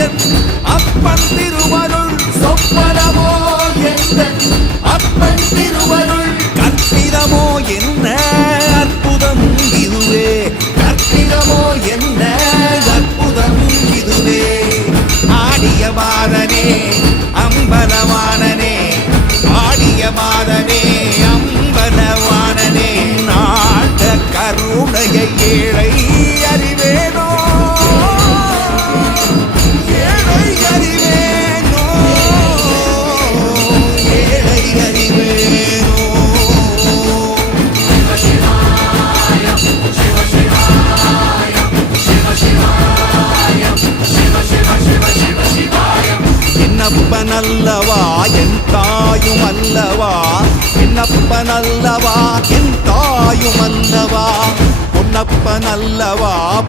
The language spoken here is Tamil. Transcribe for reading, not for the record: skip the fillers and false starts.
எந்தன் அப்பன் திருவருள் சொப்பனமோ எந்தன் அப்பன் திருவருள் கற்பிதமோ என்ன அற்புதம் இதுவே கற்பிதமோ என்ன அற்புதம் இதுவே ஆடிய மாதனே அம்பலவானனே ஆடிய மாதனே அம்பலவானனே நாட கருணையை ஏழை அறிவேனோ ஏழை அறிவேனோ ஏழை அறிவேனோ என்னப்பனல்லவா என் தாயும் அல்லவா என்னப்பனல்லவா என் தாயும் அல்லவா பொன்னப்பனல்லவா